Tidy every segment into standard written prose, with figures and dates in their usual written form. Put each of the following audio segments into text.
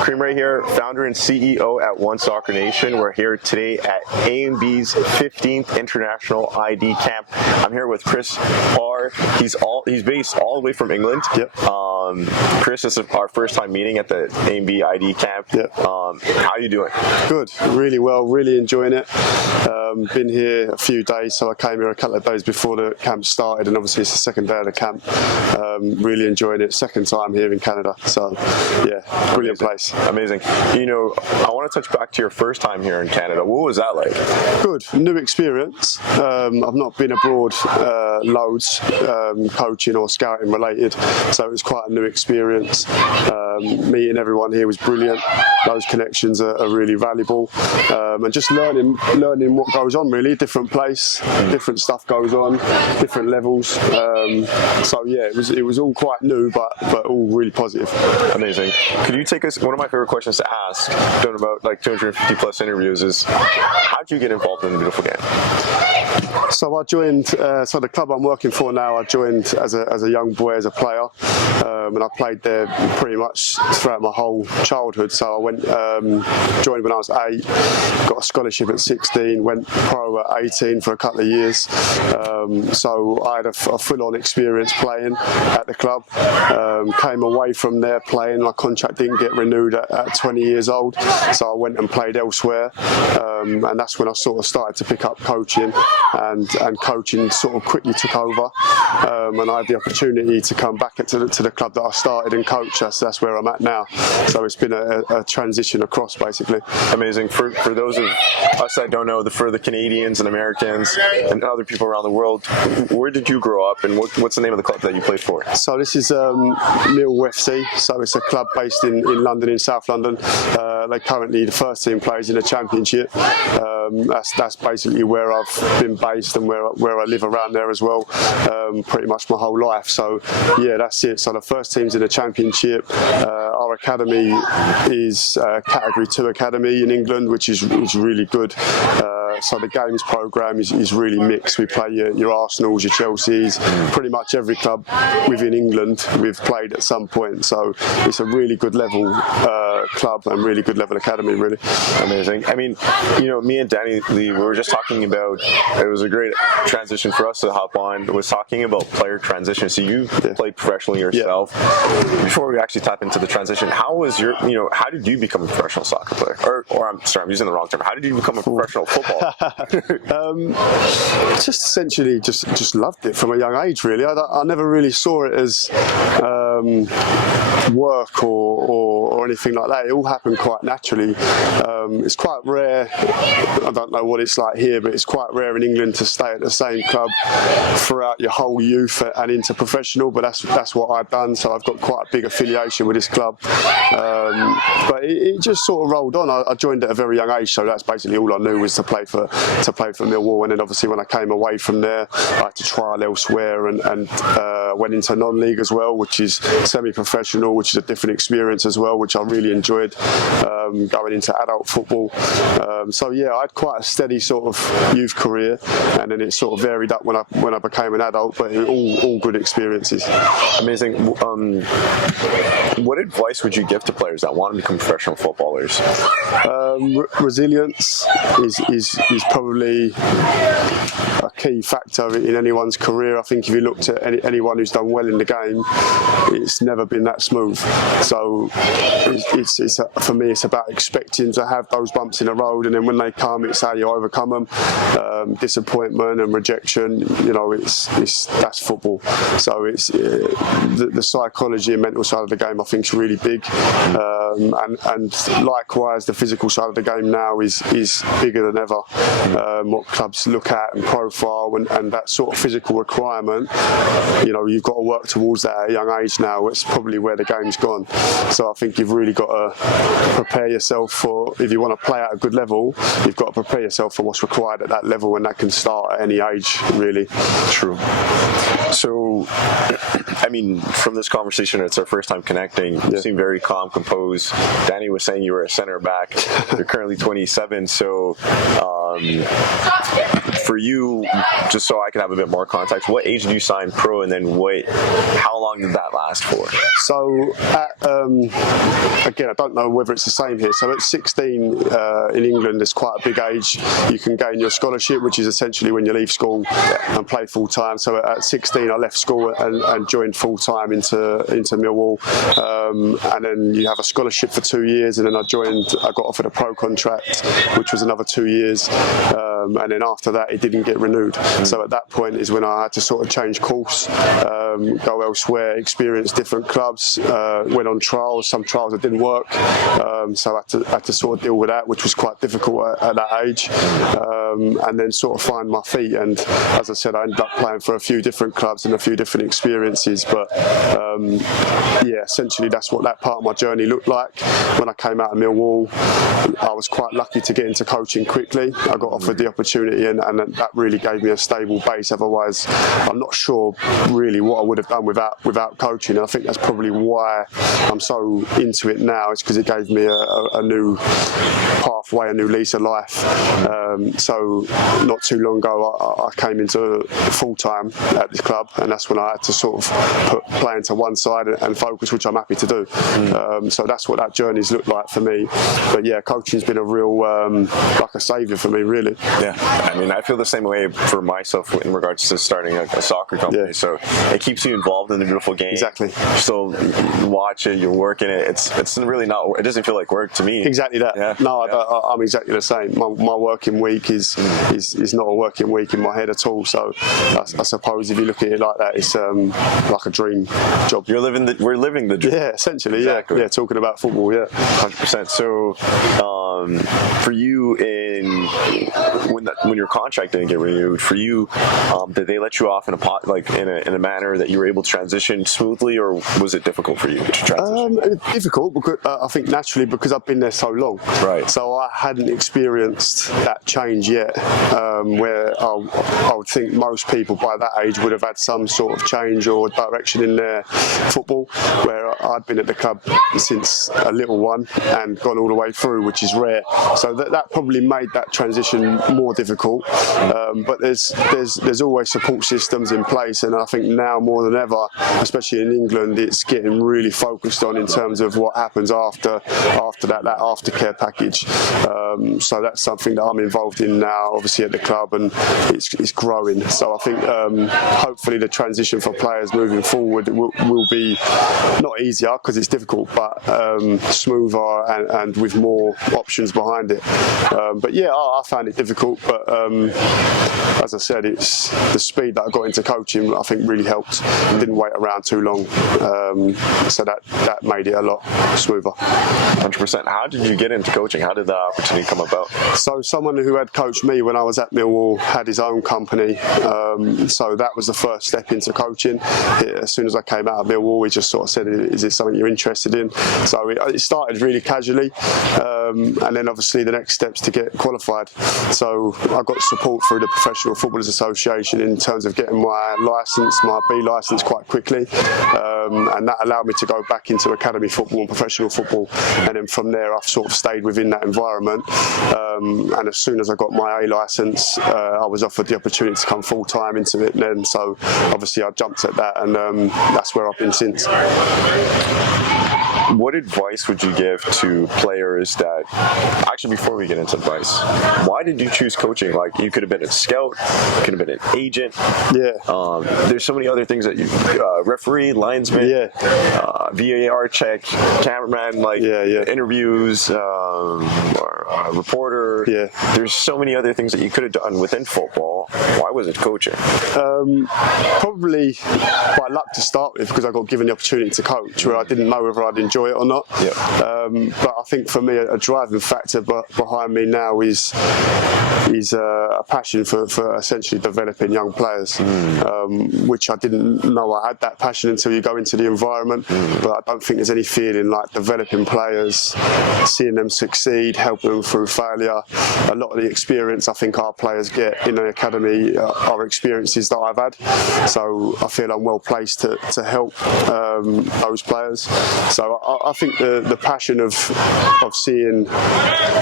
Kareem Rae here, founder and CEO at One Soccer Nation. We're here today at ANB's 15th International ID Camp. I'm here with Chris Parr. He's based all the way from England. Yep. Chris, this is our first time meeting at the ANB ID Camp. Yep. How are you doing? Good, really well, really enjoying it. Been here a few days, so I came here a couple of days before the camp started, and obviously it's the second day of the camp. Really enjoying it. Second time here in Canada, so yeah, brilliant place. Amazing. You know, I want to touch back to your first time here in Canada. What was that like? Good, new experience. I've not been abroad loads, coaching or scouting related, so it was quite a new experience. Meeting everyone here was brilliant. Those connections are really valuable, and just learning what goes on. Really, different place, different stuff goes on, different levels. So yeah, it was all quite new, but all really positive. Amazing. Could you take us? One of my favorite questions to ask, done about like 250 plus interviews, is how did you get involved in the beautiful game? So I joined. So the club I'm working for now, I joined as a young boy, as a player, and I played there pretty much throughout my whole childhood. So I went, joined when I was 8, got a scholarship at 16, went pro at 18 for a couple of years. So I had a full-on experience playing at the club. Came away from there playing. My contract didn't get renewed at 20 years old, so I went and played elsewhere. And that's when I sort of started to pick up coaching, and coaching sort of quickly took over. And I had the opportunity to come back to the club that I started and coach. That's where I'm at now. So it's been a transition across, basically. Amazing. For those of us that don't know, for the Canadians and Americans and other people around the world, where did you grow up, and what's the name of the club that you played for? So this is Millwall FC. So it's a club based in London, in South London. They currently, the first team plays in the Championship. That's basically where I've been based and where I live around there as well, pretty much my whole life. So yeah, that's it. So the first team's in the Championship. Our academy is Category 2 academy in England, which is really good. So the games programme is really mixed. We play your Arsenals, your Chelseas, pretty much every club within England we've played at some point. So it's a really good level club and really good level academy, really. Amazing. I mean, you know, me and Danny Lee, we were just talking about, it was a great transition for us to hop on, was talking about player transition. So you played professionally yourself. Yeah. Before we actually tap into the transition, how was your, you know, how did you become a professional soccer player? Or I'm sorry, I'm using the wrong term. How did you become a professional footballer? Just essentially just loved it from a young age, really. I never really saw it as work or anything like that. It all happened quite naturally. It's quite rare, I don't know what it's like here, but it's quite rare in England to stay at the same club throughout your whole youth and into professional, but that's what I've done, so I've got quite a big affiliation with this club. But it just sort of rolled on. I joined at a very young age, so that's basically all I knew was to play for Millwall, and then obviously when I came away from there, I had to trial elsewhere and went into non-league as well, which is semi-professional, which is a different experience as well, which I really enjoyed, going into adult football. So yeah, I had quite a steady sort of youth career, and then it sort of varied up when I became an adult, but all good experiences. Amazing. What advice would you give to players that want to become professional footballers? Resilience is probably a key factor in anyone's career. I think if you looked at anyone who's done well in the game, it's never been that smooth. So for me, it's about expecting to have those bumps in the road, and then when they come, it's how you overcome them. Disappointment and rejection, you know, that's football. So it's the psychology and mental side of the game, I think, is really big. And likewise, the physical side of the game now is bigger than ever. What clubs look at and profile and that sort of physical requirement, you know, you've got to work towards that at a young age now. It's probably where the game's gone. So I think you've really got to prepare yourself for, if you want to play at a good level, you've got to prepare yourself for what's required at that level, and that can start at any age, really. True. So, I mean, from this conversation, it's our first time connecting. You seem very calm, composed. Danny was saying you were a center back. You're currently 27, so For you, just so I can have a bit more context, what age did you sign pro, and then how long did that last for? So, again, I don't know whether it's the same here. So at 16 in England, there's quite a big age. You can gain your scholarship, which is essentially when you leave school and play full time. So at 16, I left school and joined full time into Millwall, and then you have a scholarship for 2 years, and then I got offered a pro contract, which was another 2 years. And then after that, it didn't get renewed. So at that point is when I had to sort of change course, go elsewhere, experience different clubs, went on trials. Some trials that didn't work, so I had to sort of deal with that, which was quite difficult at that age, and then sort of find my feet. And as I said, I ended up playing for a few different clubs and a few different experiences. But yeah, essentially that's what that part of my journey looked like. When I came out of Millwall, I was quite lucky to get into coaching quickly. I got offered the opportunity, and that really gave me a stable base. Otherwise, I'm not sure really what I would have done without coaching. And I think that's probably why I'm so into it now. It's because it gave me a new pathway, a new lease of life. So not too long ago, I came into full time at this club, and that's when I had to sort of put playing to one side and focus, which I'm happy to do. So that's what that journey's looked like for me. But yeah, coaching's been a real like a saviour for me, really. Yeah, I mean, I feel the same way for myself in regards to starting a soccer company. Yeah. So it keeps you involved in the beautiful game. Exactly. You still watch it, you're working it. It's really not. It doesn't feel like work to me. Exactly that. Yeah. No, I'm exactly the same. My working week is not a working week in my head at all. So I suppose if you look at it like that, it's like a dream job. We're living the dream. Yeah, essentially. Exactly. Yeah. Talking about football. Yeah. 100%. So for you, when your contract didn't get renewed, for you, did they let you off in a manner that you were able to transition smoothly, or was it difficult for you to transition? Difficult because I think naturally because I've been there so long. Right. So I hadn't experienced that change yet, where I would think most people by that age would have had some sort of change or direction in their football, where I'd been at the club since a little one and gone all the way through, which is rare. So that probably made that transition more difficult. But there's always support systems in place, and I think now more than ever, especially in England, it's getting really focused on in terms of what happens after that aftercare package. So that's something that I'm involved in now, obviously at the club, and it's growing. So I think hopefully the transition for players moving forward will be not easier because it's difficult, but smoother and with more options behind it. But yeah, I found it difficult, but as I said, it's the speed that I got into coaching, I think really helped. I didn't wait around too long, so that made it a lot smoother. 100%. How did you get into coaching? How did the opportunity come about? So someone who had coached me when I was at Millwall had his own company, so that was the first step into coaching. As soon as I came out of Millwall, he just sort of said, is this something you're interested in? So it started really casually, and then obviously the next steps to get qualified. So I got support through the Professional Footballers Association in terms of getting my B licence quite quickly, and that allowed me to go back into academy football and professional football, and then from there I've sort of stayed within that environment, and as soon as I got my A licence, I was offered the opportunity to come full time into it then, so obviously I jumped at that, and that's where I've been since. What advice would you give to players that, actually before we get into advice, why did you choose coaching? Like, you could have been a scout, you could have been an agent. Yeah. There's so many other things that you, referee, linesman, VAR check, cameraman, interviews, reporter. Yeah. There's so many other things that you could have done within football. Why was it coaching? Probably by luck to start with, because I got given the opportunity to coach, where I didn't know whether I'd enjoy it or not. Yeah. But I think for me, a driving factor behind me now is a passion for essentially developing young players, which I didn't know I had that passion until you go into the environment. But I don't think there's any feeling like developing players, seeing them succeed, helping them through failure. A lot of the experience I think our players get in the academy are experiences that I've had. So I feel I'm well placed to help those players. So I think the passion of seeing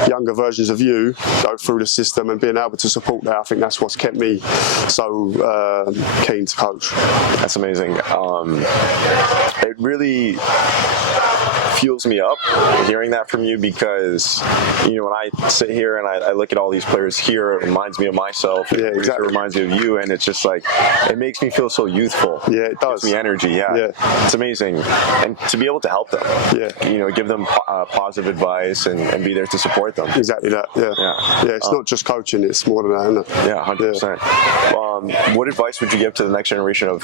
younger versions of you go through the system and and being able to support that, I think that's what's kept me so keen to coach. That's amazing. It really fuels me up hearing that from you, because when I sit here and I look at all these players here, it reminds me of myself. Yeah, exactly. It reminds me of you, and it's just like, it makes me feel so youthful. Yeah, it does. Gives me energy. Yeah, it's amazing, and to be able to help them. Yeah, give them positive advice and be there to support them. Exactly that. Yeah. It's not just coaching; it's more than that, isn't it? Yeah, 100%. What advice would you give to the next generation of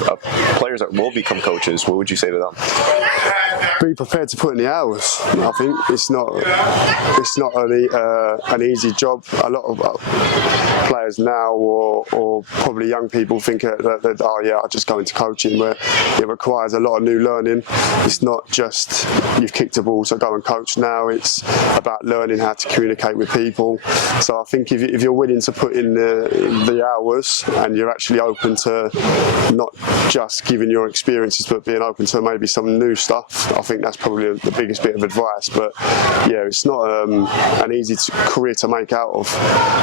players that will become coaches? What would you say to them? Be prepared to put in the hours. I think it's not an easy job. A lot of players now, or probably young people, think that I'll just go into coaching, where it requires a lot of new learning. It's not just you've kicked a ball, so go and coach. Now it's about learning how to communicate with people. So I think if you're willing to put in the hours, and you're actually open to not just giving your experiences, but being open to maybe some new stuff, I think that's probably the biggest bit of advice. But it's not an easy career to make out of.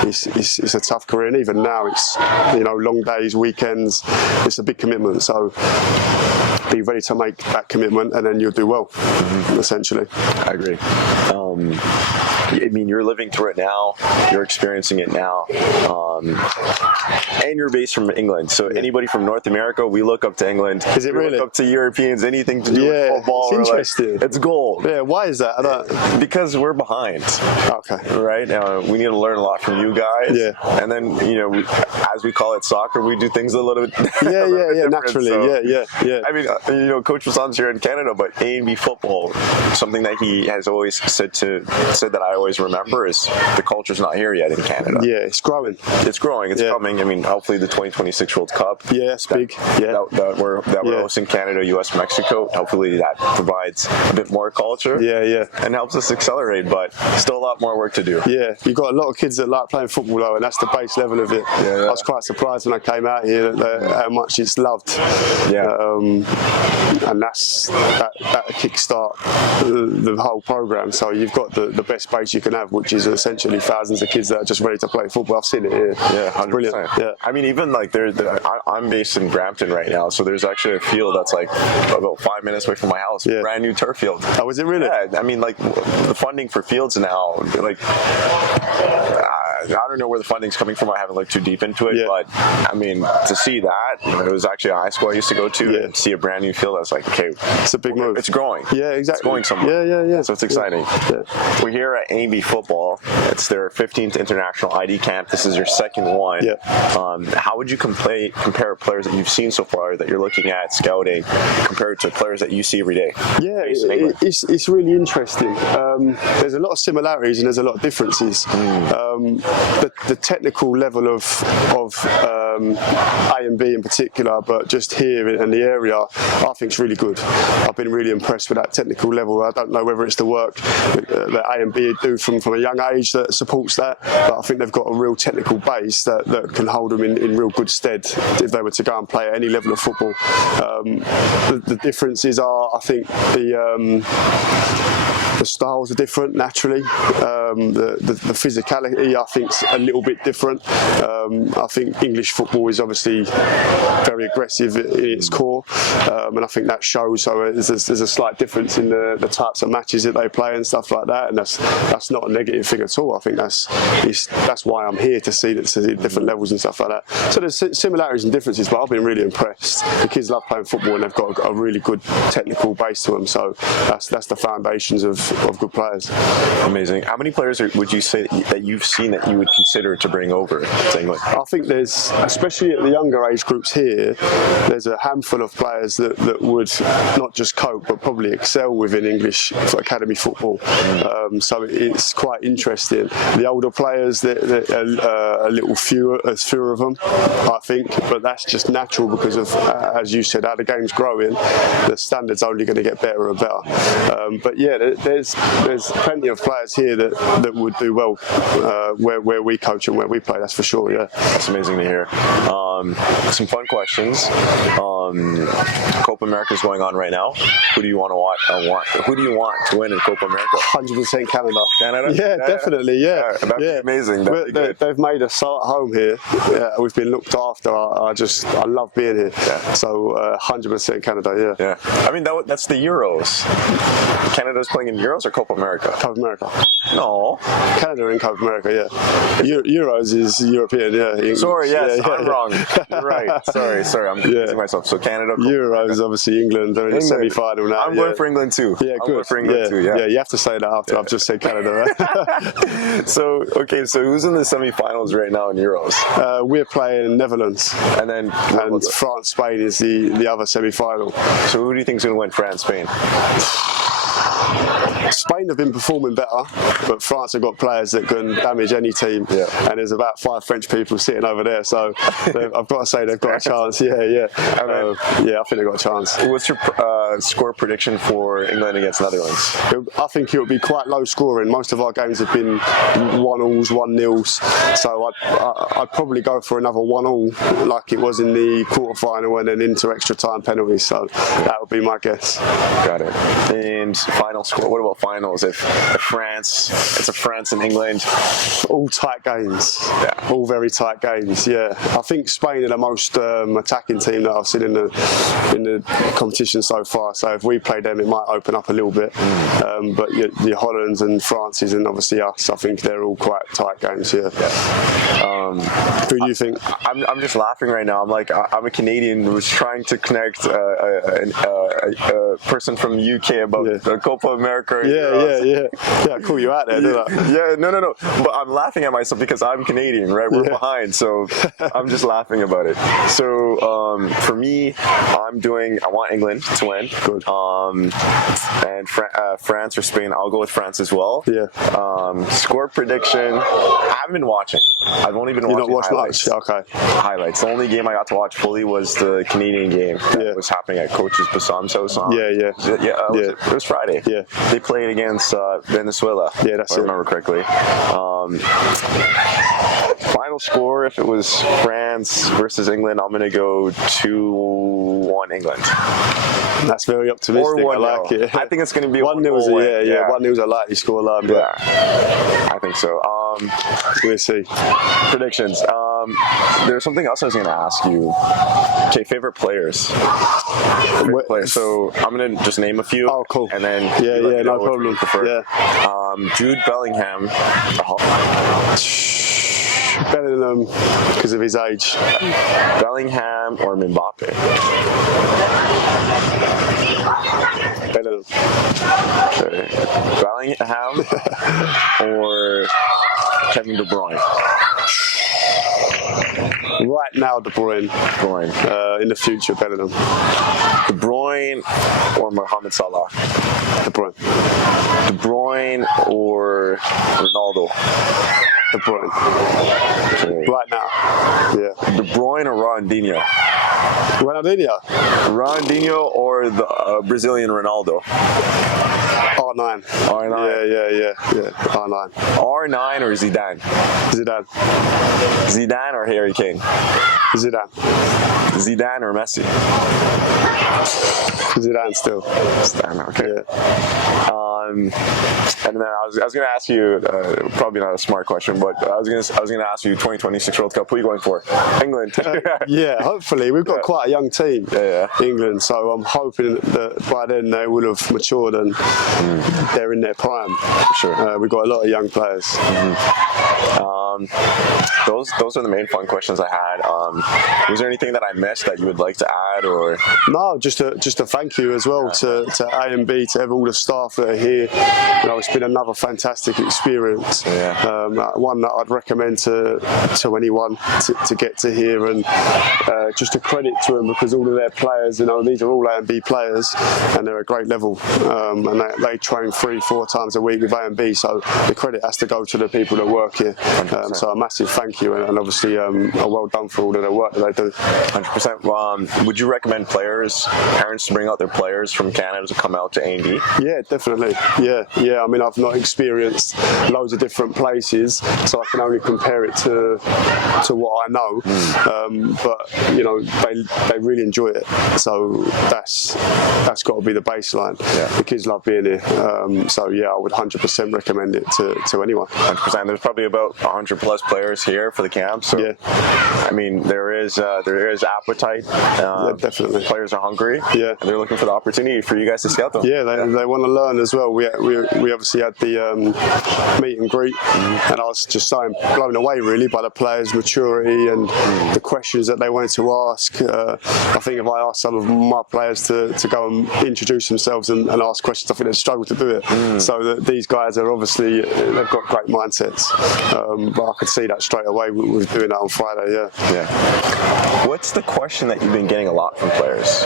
It's a tough career, and even now it's long days, weekends. It's a big commitment. So be ready to make that commitment, and then you'll do well. Essentially, I agree. I mean, you're living through it now. You're experiencing it now, and you're based from England. So anybody from North America, we look up to England. Is it really? We look up to Europeans. Anything to do with football, it's interesting. It's gold. Yeah, why is that? Because we're behind. Okay. Right. We need to learn a lot from you guys. Yeah. And then as we call it soccer, we do things a little bit. Naturally. So, yeah. I mean, Coach Vassan's here in Canada, but ANB Futbol, something that he has always said that I always remember is the culture's not here yet in Canada. Yeah, it's growing. It's growing. It's coming. I mean, hopefully the 2026 World Cup. Yeah, it's big. Yeah. That we're hosting Canada, US, Mexico. Hopefully that provides a bit more culture. Yeah. And helps us accelerate, but still a lot more work to do. Yeah, you've got a lot of kids that like playing football though, and that's the base level of it. Yeah. I was quite surprised when I came out here how much it's loved. Yeah. And that kickstart the whole program. So you've got the best base you can have, which is essentially thousands of kids that are just ready to play football. I've seen it here. Yeah, 100%. Brilliant. Yeah. I mean, even I'm based in Brampton right now, so there's actually a field that's like about 5 minutes away from my house. Yeah. Brand new turf field. Oh, is it really? Yeah. I mean, the funding for fields now, I don't know where the funding's coming from. I haven't looked too deep into it, but I mean, to see that, it was actually a high school I used to go to, and see a brand new field. I was like, okay, it's a big move. It's growing. Yeah, exactly. It's going somewhere. Yeah. So it's exciting. Yeah. We're here at ANB Futbol. It's their 15th international ID camp. This is your second one. Yeah. How would you compare players that you've seen so far that you're looking at scouting compared to players that you see every day? Yeah, it's really interesting. There's a lot of similarities and there's a lot of differences. The technical level of ANB in particular, but just here in the area, I think is really good. I've been really impressed with that technical level. I don't know whether it's the work that ANB do from a young age that supports that, but I think they've got a real technical base that can hold them in real good stead if they were to go and play at any level of football. The differences are, I think, the styles are different naturally. The physicality, I think, is a little bit different. I think English football is obviously very aggressive in its core, and I think that shows. So there's a slight difference in the types of matches that they play and stuff like that, and that's not a negative thing at all. I think that's why I'm here, to see different levels and stuff like that. So there's similarities and differences, but I've been really impressed. The kids love playing football, and they've got a really good technical base to them. So that's the foundations of good players. Amazing. How many players would you say that you've seen that you would consider to bring over to England? I think there's, especially at the younger age groups here, there's a handful of players that would not just cope but probably excel within English academy football. So it's quite interesting. The older players, a little fewer of them, I think, but that's just natural because of, as you said, how the game's growing, the standard's only going to get better and better. But yeah, there's plenty of players here that would do well where we coach and where we play. That's for sure. Yeah, that's amazing to hear. Some fun questions. Copa America is going on right now. Who do you want to watch? Who do you want to win in Copa America? 100% Canada. Canada? Yeah, definitely. Yeah, that'd be amazing. They've made us so at home here. Yeah, we've been looked after. I love being here. Yeah. So 100% Canada. Yeah. Yeah. I mean that's the Euros. Canada's playing in Euros or Copa America? Copa America. No. Canada in Copa America. Yeah. Euros is European. Yeah. Sorry. Yes, I'm wrong. You're right. Sorry. I'm confusing myself. So Canada. Euros, obviously England. They're in the semi-final now. I'm going for England too. Yeah, good. I'm going for England too. Yeah. Yeah, you have to say that after I've just said Canada. Right? So who's in the semi-finals right now in Euros? We're playing Netherlands, and France, Spain is the other semi-final. So who do you think is going to win? France, Spain? Spain have been performing better, but France have got players that can damage any team. Yeah. And there's about 5 French people sitting over there, so I've got to say they've got a chance. Yeah. I think they've got a chance. What's your score prediction for England against Netherlands? I think it will be quite low scoring. Most of our games have been 1-1s, 1-0s, so I'd probably go for another 1-1 like it was in the quarter-final and then into extra time penalties. So that would be my guess. Got it. And final score. What about finals? If it's a France and England. All tight games. Yeah. All very tight games. Yeah. I think Spain are the most attacking team that I've seen in the competition so far. So if we play them, it might open up a little bit. But your Hollands and France's and obviously us, I think they're all quite tight games. Yeah. Who do you think? I'm just laughing right now. I'm a Canadian who's trying to connect a person from the UK about the Copa America. Yeah, I call you out there, didn't I? Yeah, no. But I'm laughing at myself because I'm Canadian, right? We're behind, so I'm just laughing about it. So for me, I want England to win. Good. And France or Spain, I'll go with France as well. Yeah. Score prediction, I haven't been watching. I've only been watching highlights. Okay. Highlights. The only game I got to watch fully was the Canadian game that was happening at Coach's Basam's house. It was Friday. Yeah. They played against Venezuela. Yeah, that's if I remember correctly. Final score, if it was France versus England, I'm going to go 2-1 England. That's very optimistic. I like it. I think it's going to be 1-0. 1-0's a likely scoreline. Yeah, I think so. We'll see. Predictions. There's something else I was going to ask you. Okay, favorite players. So I'm going to just name a few. Oh, cool. And then no problem. Yeah. Jude Bellingham. Bellingham because of his age. Bellingham or Mbappe? Bellingham. Okay. Bellingham or Kevin De Bruyne? Right now, De Bruyne. In the future, Bellingham. De Bruyne or Mohamed Salah? De Bruyne. De Bruyne or Ronaldo? De Bruyne. Okay. Right now. Yeah. De Bruyne or Ronaldinho? Ronaldinho or the Brazilian Ronaldo? R9. Yeah. R9. R9 or Zidane? Zidane or Harry Kane? Zidane or Messi? Zidane still. Zidane, okay. Yeah. And then I was going to ask you, probably not a smart question, but I was going to ask you 2026 World Cup. Who are you going for? England. Yeah, hopefully. We've got quite a young team, England, so I'm hoping that by then they will have matured and they're in their prime. Sure. We've got a lot of young players. Those are the main fun questions I had. Was there anything that I missed that you would like to add, or? No, just a thank you as well to ANB, to all the staff that are here. It's been another fantastic experience. One that I'd recommend to anyone to get to here, and just a credit to them because all of their players, these are all ANB players, and they're a great level, and they train 3-4 times a week with ANB. So the credit has to go to the people that work here. So a massive thank you, and obviously a well done for all of the work that they do. 100%. Would you recommend players parents to bring out their players from Canada to come out to ANB? Yeah, definitely. Yeah. I mean, I've not experienced loads of different places, so I can only compare it to what I know. But you know, they really enjoy it. So that's got to be the baseline. Yeah. The kids love being here. So yeah, I would 100% recommend it to anyone. 100%. There's probably about 100 plus players here for the camp. So yeah. I mean, there is appetite. Yeah, definitely. Players are hungry. Yeah. And they're looking for the opportunity for you guys to scout them. Yeah, they want to learn as well. We obviously had the meet and greet, and I was just so blown away really by the players' maturity and the questions that they wanted to ask. I think if I asked some of my players to go and introduce themselves and ask questions, I think they'd struggle to do it. So these guys are obviously, they've got great mindsets. But I could see that straight away with doing that on Friday. Yeah. What's the question that you've been getting a lot from players?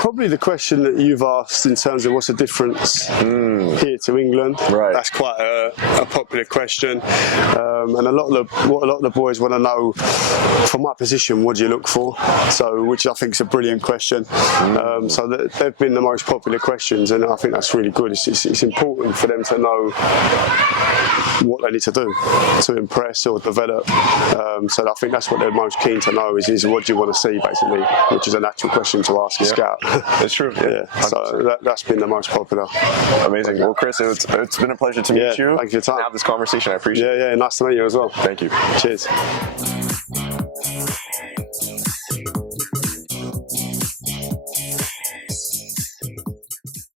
Probably the question that you've asked in terms of what's the difference here to England. Right. That's quite a popular question, and a lot of the boys want to know, from my position, what do you look for? So, which I think is a brilliant question. So they've been the most popular questions, and I think that's really good. It's important for them to know what they need to do to impress or develop. So I think that's what they're most keen to know is what do you want to see, basically, which is a natural question to ask a scout. It's true. Yeah. So that's been the most popular. Amazing. Well, Chris, it's been a pleasure to meet you. Thank you for your time. Have this conversation. I appreciate it. Yeah. Nice to meet you as well. Thank you. Cheers.